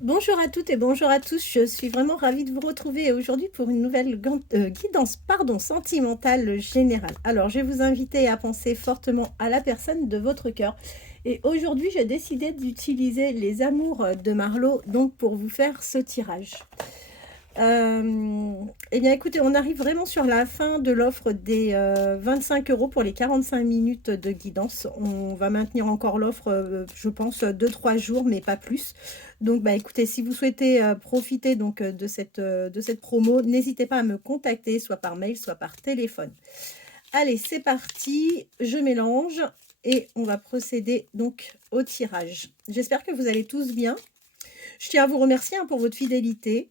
Bonjour à toutes et bonjour à tous, je suis vraiment ravie de vous retrouver aujourd'hui pour une nouvelle guidance sentimentale générale. Alors, je vais vous inviter à penser fortement à la personne de votre cœur. Et aujourd'hui, j'ai décidé d'utiliser les amours de Marlowe donc pour vous faire ce tirage. Eh bien, écoutez, on arrive vraiment sur la fin de l'offre des 25 € pour les 45 minutes de guidance. On va maintenir encore l'offre, je pense, 2-3 jours, mais pas plus. Donc, bah, écoutez, si vous souhaitez profiter donc de cette promo, n'hésitez pas à me contacter, soit par mail, soit par téléphone. Allez, c'est parti, je mélange et on va procéder donc au tirage. J'espère que vous allez tous bien. Je tiens à vous remercier pour votre fidélité.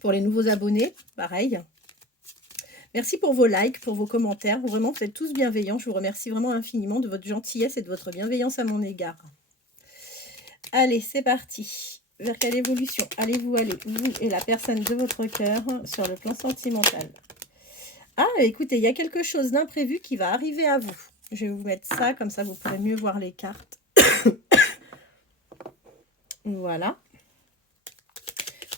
Pour les nouveaux abonnés, pareil. Merci pour vos likes, pour vos commentaires. Vraiment, vous êtes tous bienveillants. Je vous remercie vraiment infiniment de votre gentillesse et de votre bienveillance à mon égard. Allez, c'est parti. Vers quelle évolution allez-vous aller, vous et la personne de votre cœur, sur le plan sentimental? Ah, écoutez, il y a quelque chose d'imprévu qui va arriver à vous. Je vais vous mettre ça, comme ça vous pourrez mieux voir les cartes. Voilà.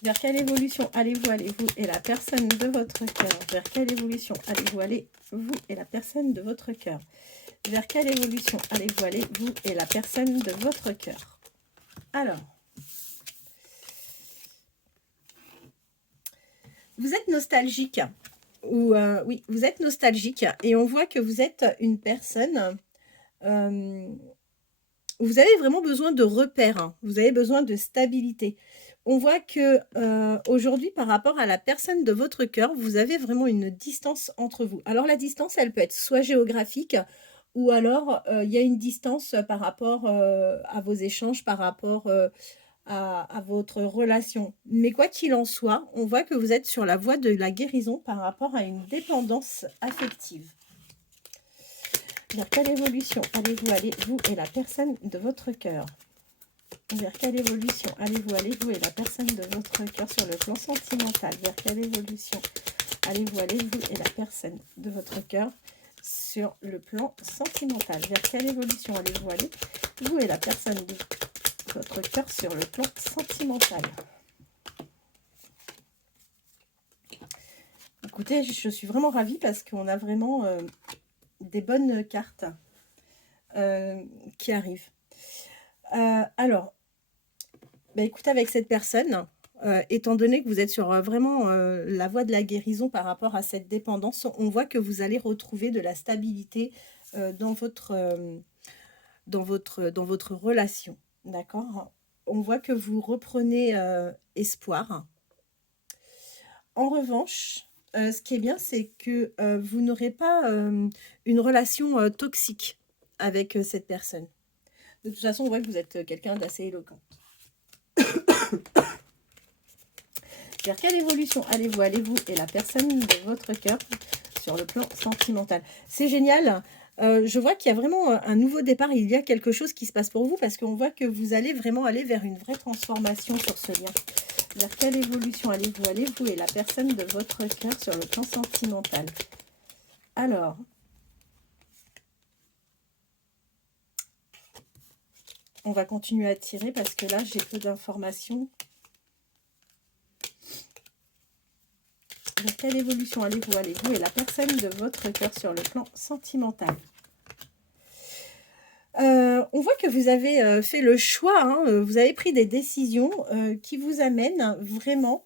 Vers quelle évolution allez-vous aller, vous et la personne de votre cœur? Vers quelle évolution allez-vous aller, vous et la personne de votre cœur? Vers quelle évolution allez-vous aller, vous et la personne de votre cœur? Alors, vous êtes nostalgique. Ou oui, vous êtes nostalgique et on voit que vous êtes une personne... vous avez vraiment besoin de repères, hein. Vous avez besoin de stabilité. On voit que aujourd'hui, par rapport à la personne de votre cœur, vous avez vraiment une distance entre vous. Alors la distance, elle peut être soit géographique, ou alors il y a une distance par rapport à vos échanges, par rapport à votre relation. Mais quoi qu'il en soit, on voit que vous êtes sur la voie de la guérison par rapport à une dépendance affective. Vers quelle évolution allez-vous aller, vous et la personne de votre cœur? Vers quelle évolution allez-vous aller, vous et la personne de votre cœur sur le plan sentimental? Vers quelle évolution allez-vous aller, vous et la personne de votre cœur sur le plan sentimental? Vers quelle évolution allez-vous aller, vous et la personne de votre cœur sur le plan sentimental? Écoutez, je suis vraiment ravie parce qu'on a vraiment des bonnes cartes qui arrivent. Alors, bah, écoutez, avec cette personne, étant donné que vous êtes sur vraiment la voie de la guérison par rapport à cette dépendance, on voit que vous allez retrouver de la stabilité dans votre relation. D'accord? On voit que vous reprenez espoir. En revanche, ce qui est bien, c'est que vous n'aurez pas une relation toxique avec cette personne. De toute façon, on voit que vous êtes quelqu'un d'assez éloquent. Vers quelle évolution allez-vous aller, vous et la personne de votre cœur sur le plan sentimental? C'est génial. Je vois qu'il y a vraiment un nouveau départ. Il y a quelque chose qui se passe pour vous parce qu'on voit que vous allez vraiment aller vers une vraie transformation sur ce lien. Vers quelle évolution allez-vous aller, vous et la personne de votre cœur sur le plan sentimental? Alors, on va continuer à tirer parce que là, j'ai peu d'informations. Vers quelle évolution allez-vous aller, vous et la personne de votre cœur sur le plan sentimental? On voit que vous avez fait le choix, hein, vous avez pris des décisions qui vous amènent vraiment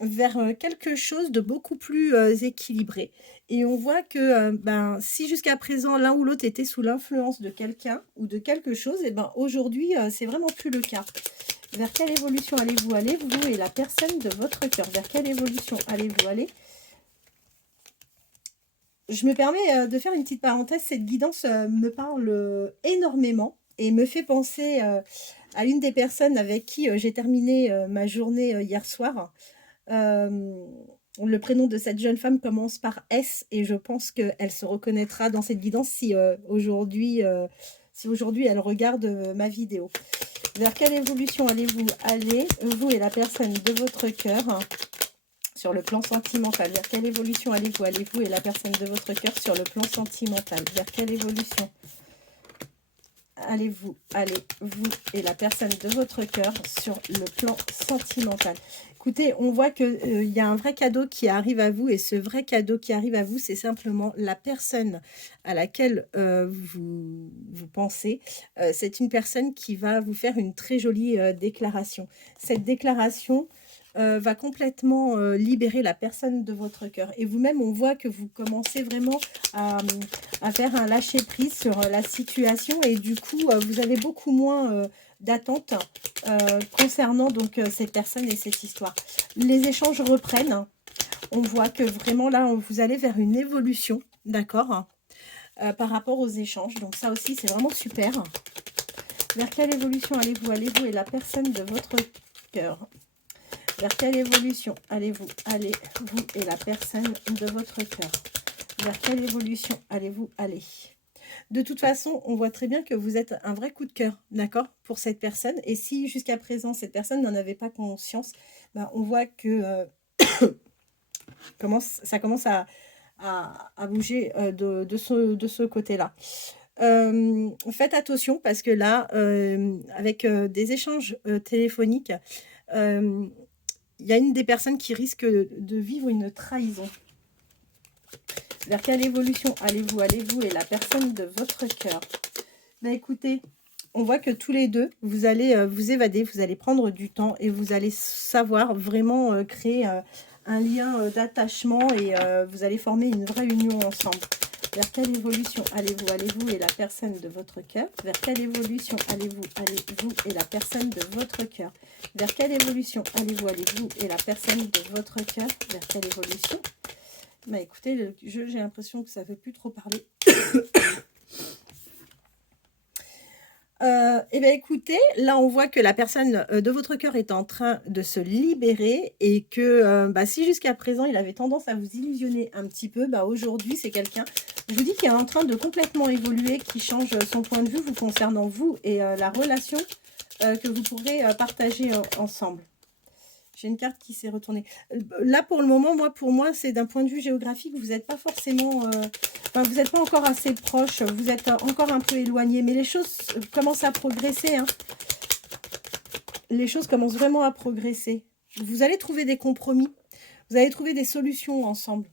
vers quelque chose de beaucoup plus équilibré. Et on voit que ben, si jusqu'à présent l'un ou l'autre était sous l'influence de quelqu'un ou de quelque chose, et ben aujourd'hui c'est vraiment plus le cas. Vers quelle évolution allez-vous aller, vous et la personne de votre cœur? Vers quelle évolution allez-vous aller? Je me permets de faire une petite parenthèse. Cette guidance me parle énormément et me fait penser à une des personnes avec qui j'ai terminé ma journée hier soir. Le prénom de cette jeune femme commence par S et je pense qu'elle se reconnaîtra dans cette guidance si aujourd'hui elle regarde ma vidéo. Vers quelle évolution allez-vous aller, vous et la personne de votre cœur sur le plan sentimental? Vers quelle évolution allez-vous aller, vous et la personne de votre cœur sur le plan sentimental? Vers quelle évolution allez, vous et la personne de votre cœur sur le plan sentimental. Écoutez, on voit qu'il y a un vrai cadeau qui arrive à vous et ce vrai cadeau qui arrive à vous, c'est simplement la personne à laquelle vous pensez. C'est une personne qui va vous faire une très jolie déclaration. Cette déclaration va complètement libérer la personne de votre cœur. Et vous-même, on voit que vous commencez vraiment à faire un lâcher-prise sur la situation et du coup, vous avez beaucoup moins d'attentes concernant donc cette personne et cette histoire. Les échanges reprennent. On voit que vraiment là, vous allez vers une évolution, d'accord, par rapport aux échanges. Donc ça aussi, c'est vraiment super. Vers quelle évolution allez-vous et la personne de votre cœur? Vers quelle évolution allez-vous et la personne de votre cœur? Vers quelle évolution allez-vous aller? De toute façon, on voit très bien que vous êtes un vrai coup de cœur, d'accord, pour cette personne. Et si jusqu'à présent, cette personne n'en avait pas conscience, ben, on voit que ça commence à bouger de ce côté-là. Faites attention parce que là, avec des échanges téléphoniques, il y a une des personnes qui risque de vivre une trahison. Vers quelle évolution allez-vous et la personne de votre cœur? Ben écoutez, on voit que tous les deux, vous allez vous évader, vous allez prendre du temps et vous allez savoir vraiment créer un lien d'attachement et vous allez former une vraie union ensemble. Vers quelle évolution allez-vous et la personne de votre cœur? Vers quelle évolution allez-vous et la personne de votre cœur? Vers quelle évolution allez-vous et la personne de votre cœur? Vers quelle évolution? Bah écoutez, le jeu, j'ai l'impression que ça ne veut plus trop parler. Et bien écoutez, là on voit que la personne de votre cœur est en train de se libérer et que si jusqu'à présent il avait tendance à vous illusionner un petit peu, aujourd'hui c'est quelqu'un, je vous dis, qui est en train de complètement évoluer, qui change son point de vue vous concernant vous et la relation que vous pourrez partager ensemble. J'ai une carte qui s'est retournée. Là, pour le moment, pour moi, c'est d'un point de vue géographique, vous n'êtes pas forcément... vous n'êtes pas encore assez proche, vous êtes encore un peu éloigné. Mais les choses commencent à progresser. Hein. Les choses commencent vraiment à progresser. Vous allez trouver des compromis. Vous allez trouver des solutions ensemble.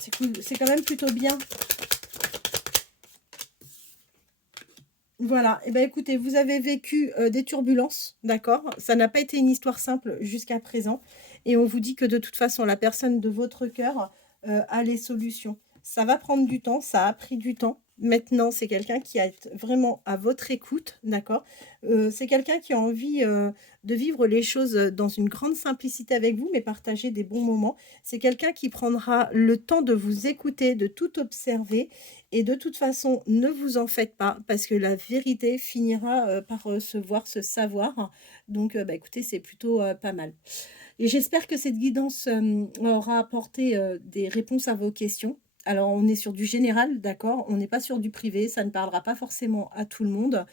C'est cool. C'est quand même plutôt bien. Voilà, et bien écoutez, vous avez vécu des turbulences, d'accord? Ça n'a pas été une histoire simple jusqu'à présent. Et on vous dit que de toute façon, la personne de votre cœur a les solutions. Ça va prendre du temps, ça a pris du temps. Maintenant, c'est quelqu'un qui est vraiment à votre écoute, d'accord? C'est quelqu'un qui a envie de vivre les choses dans une grande simplicité avec vous, mais partager des bons moments. C'est quelqu'un qui prendra le temps de vous écouter, de tout observer. Et de toute façon, ne vous en faites pas, parce que la vérité finira par se voir, se savoir. Donc, écoutez, c'est plutôt pas mal. Et j'espère que cette guidance aura apporté des réponses à vos questions. Alors, on est sur du général, d'accord? On n'est pas sur du privé, ça ne parlera pas forcément à tout le monde.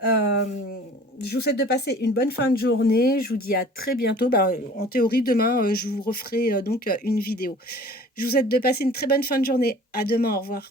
Je vous souhaite de passer une bonne fin de journée. Je vous dis à très bientôt. En théorie, demain, je vous referai donc une vidéo. Je vous souhaite de passer une très bonne fin de journée. À demain, au revoir.